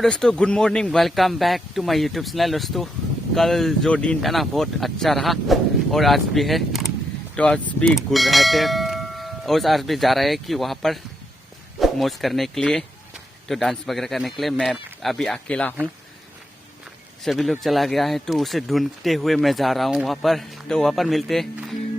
हेलो दोस्तों, good morning, welcome back to my YouTube channel. दोस्तों कल जो दिन था ना बहुत अच्छा रहा और आज भी है, तो आज भी घूम रहे थे और आज भी जा रहे हैं कि वहाँ पर मौज करने के लिए, तो डांस वगैरह करने के लिए। मैं अभी अकेला हूँ, सभी लोग चला गया है, तो उसे ढूंढते हुए मैं जा रहा हूँ वहाँ पर। तो वहाँ पर मिलते,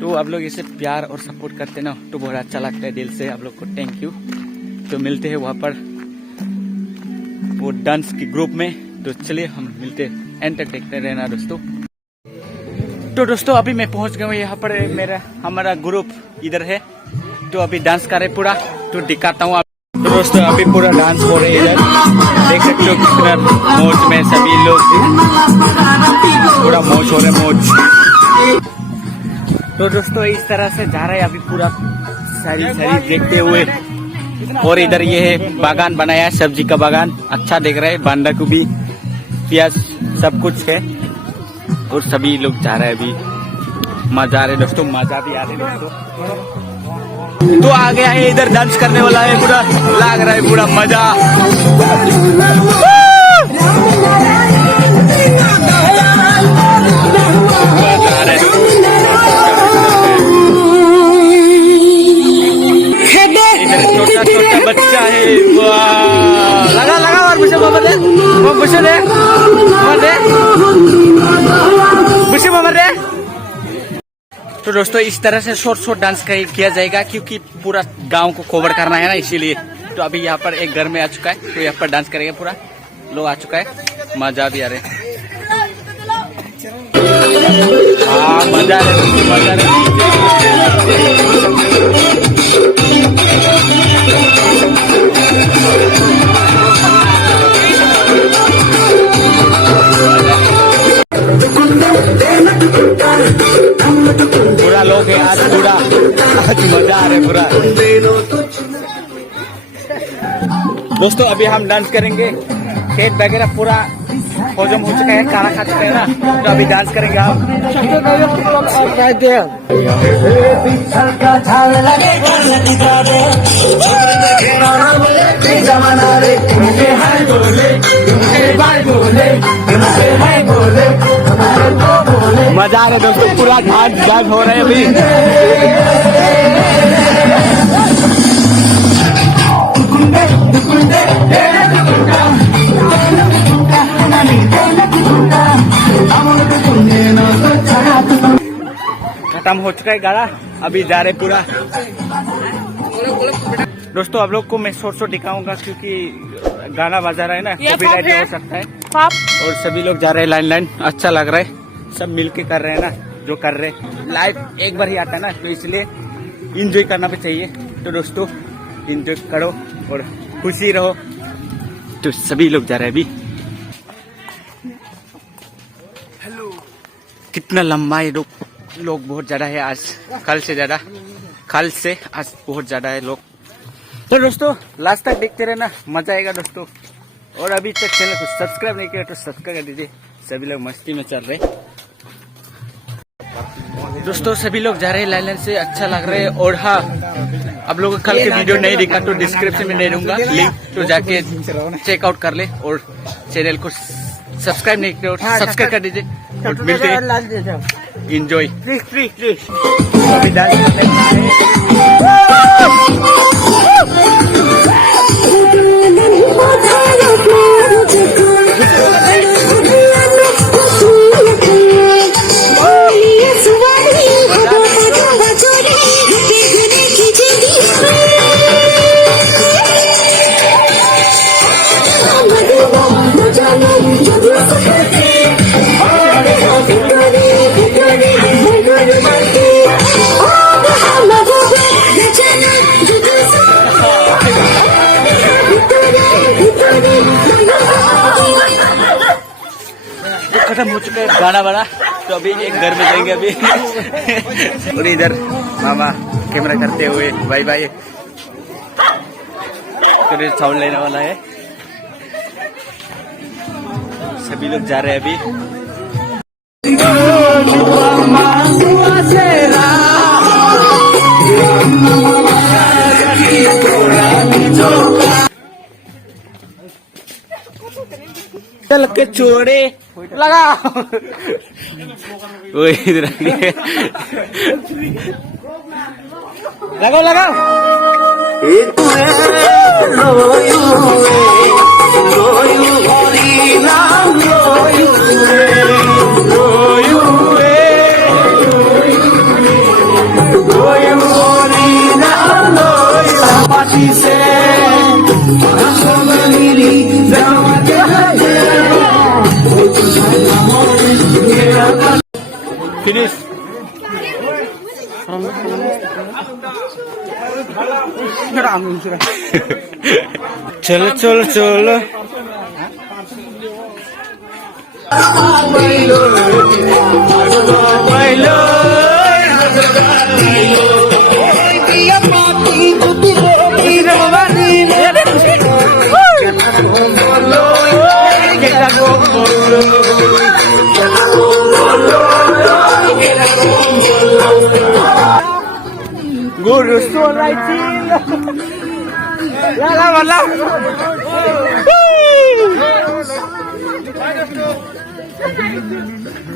तो आप लोग इसे प्यार और सपोर्ट करते ना तो बहुत अच्छा लगता है, दिल से आप लोग को थैंक यू। तो मिलते हैं वहाँ पर वो डांस के ग्रुप में, तो चलिए हम मिलते, एंटर देखते रहना दोस्तों। तो दोस्तों अभी मैं पहुंच गया हूँ यहाँ पर, हमारा ग्रुप इधर है, तो अभी डांस कर रहे पूरा, तो दिखाता हूँ। तो दोस्तों अभी पूरा डांस हो रहे इधर, देख सकते हो कितना मौज में सभी लोग, पूरा मौज हो रहे मौज। तो दोस्तों इस तरह से जा रहे हैं अभी पूरा सारी देखते हुए। और इधर ये है बागान बनाया है, सब्जी का बागान, अच्छा देख रहे हैं, बांदा गोभी, प्याज सब कुछ है, और सभी लोग जा रहे हैं अभी, मजा आ रहे दोस्तों, मजा भी आ रहे दोस्तों। तो आ गया है इधर डांस करने वाला है, पूरा लग रहा है पूरा मजा। छोटा छोटा बच्चा है, लगा और बुशे मामा दे, वो बुशे दे, बुशे मामा दे। तो दोस्तों इस तरह से शॉर्ट डांस किया जाएगा, क्योंकि पूरा गांव को कवर करना है ना, इसीलिए। तो अभी यहाँ पर एक घर में आ चुका है, तो यहाँ पर डांस करेंगे, पूरा लोग आ चुका है, मजा भी आ रहे, हाँ मजा आ रहा है, मजा पूरा लोग है आज, पूरा आज मजा आ रहा है पूरा। दोस्तों अभी हम डांस करेंगे, केक वगैरह पूरा हजम हो चुका है, खाना खा चुके हैं ना, तो अभी डांस करेंगे हम। मजा आ रहा है दोस्तों, पूरा डांस हो रहा है अभी। खत्म हो चुका है गाना, अभी जा रहे पूरा। दोस्तों आप लोग को मैं शॉर्ट दिखाऊंगा, क्योंकि गाना बजा रहा है ना, कॉपीराइट हो सकता है। और सभी लोग जा रहे हैं लाइन, अच्छा लग रहा है, सब मिलके कर रहे हैं ना, जो कर रहे हैं। लाइव एक बार ही आता है ना, तो इसलिए इंजॉय करना भी चाहिए। तो दोस्तों इंजॉय करो और खुशी रहो। तो सभी लोग जा रहे हैं अभी। हेलो, कितना लंबा है लोग बहुत ज्यादा है आज, कल से आज बहुत ज्यादा है लोग। तो दोस्तों लास्ट तक देखते रहना, मजा आएगा दोस्तों। और अभी तक चैनल को सब्सक्राइब नहीं किया तो सब्सक्राइब कर दीजिए, सभी लोग मस्ती में चल रहे। दोस्तों सभी लोग जा रहे हैं लाइन से, अच्छा लग रहा है। और हाँ, आप लोगों को कल के वीडियो नहीं दिखा तो डिस्क्रिप्शन में दे दूंगा लिंक, तो जाके चेकआउट कर ले। और चैनल को सब्सक्राइब नहीं किया तो सब्सक्राइब कर दीजिए, और मिलते हैं, इंजॉय प्लीज। अभी डांस खत्म हो चुका है गाना वाला, तो अभी एक घर में जाएंगे अभी। और इधर मामा कैमरा करते हुए बाय बाय, तो साउंड लेने वाला है, सभी लोग जा रहे हैं अभी। के छोड़े लगाओ इधर लगाओ लगाओ Finish. चलो चलो चलो Guru Solaitin. Lah lah.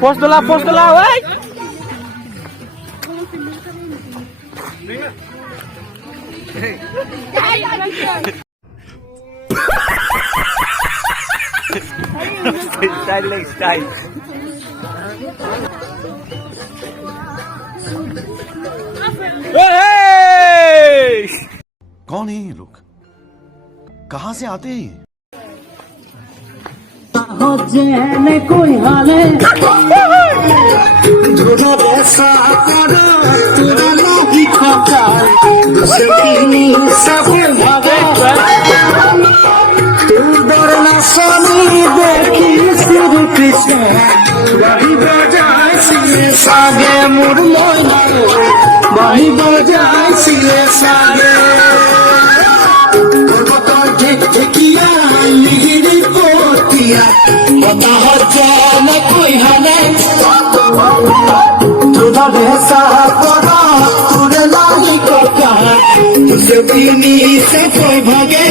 Post dulu, woi. Style. कौन है ये लोग? कहां से आते हैं? कोई हाले ऐसा सब भागे देखी श्री कृष्ण बड़ी बजाय सिले सागे मुरमो बड़ी बजाय सिले सागे ठेकिया लिगिरी पोतिया बता जान कोई हने तुदा भैसा पड़ा तुरे लाली को कहा तुझे पीनी से कोई भागे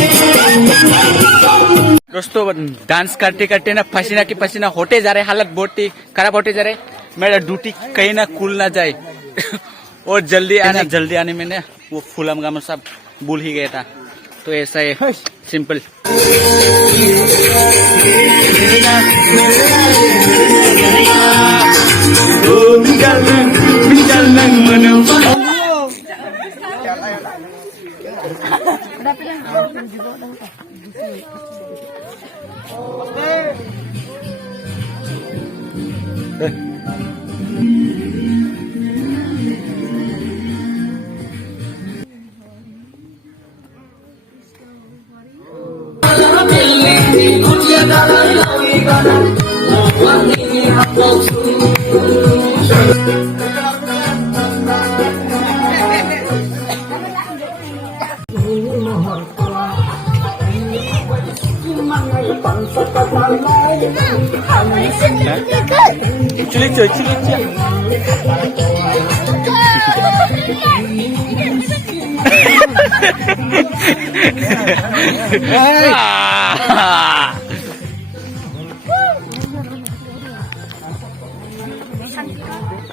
दोस्तों डांस करते करते ना पसीना की पसीना होते जा रहे, हालत बहुत ही खराब होते जा रहे। मेरा ड्यूटी कहीं ना खुल ना जाए और जल्दी आने में ना वो फूलम गाम सब भूल ही गया था, तो ऐसा है simple.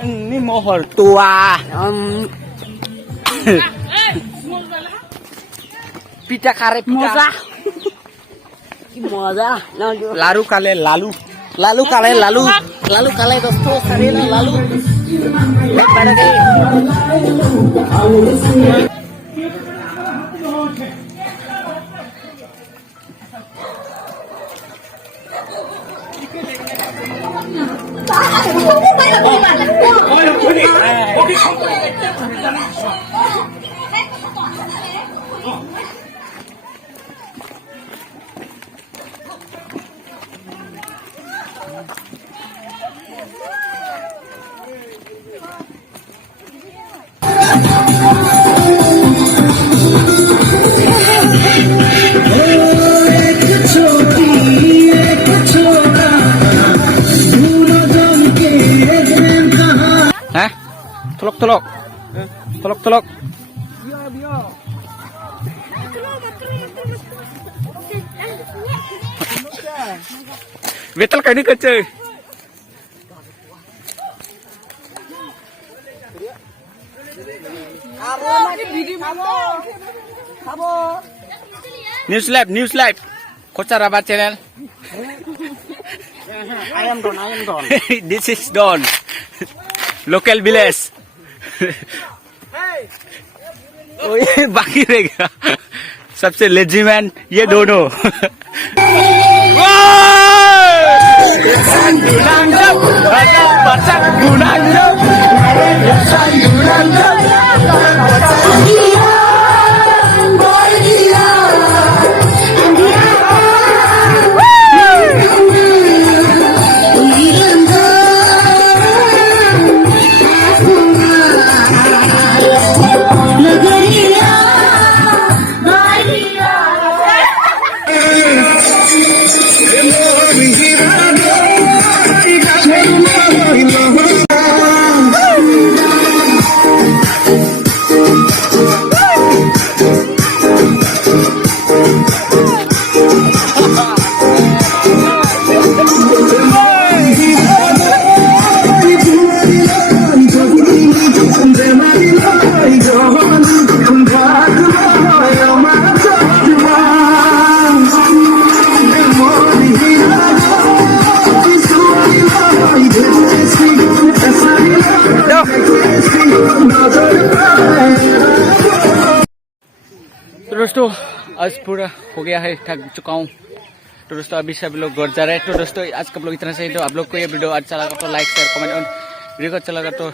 Ini mohon tua. Pita kare pita. मजा लालू काले लालू काले दोस्तों शरीर लालू बढ़ गई tolok Betul kali kecil. News Live. Kocar Rabat channel. I am Don. This is Don. Local village. ओ ये बाकी रह गया सबसे लेजी मैन ये दोनों तो दोस्तों आज पूरा हो गया है, थक चुका हूँ। तो दोस्तों अभी सब लोग घर जा रहे हैं। तो दोस्तों आज का ब्लॉग इतना सही। तो आप लोग को ये वीडियो अच्छा लगा तो लाइक शेयर कमेंट और वीडियो को अच्छा लगा तो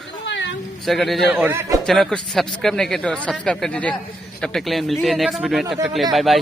शेयर कर दीजिए और चैनल को सब्सक्राइब नहीं किया तो सब्सक्राइब कर दीजिए। तब तक के लिए मिलते हैं नेक्स्ट वीडियो में। तब तक के लिए बाय बाय।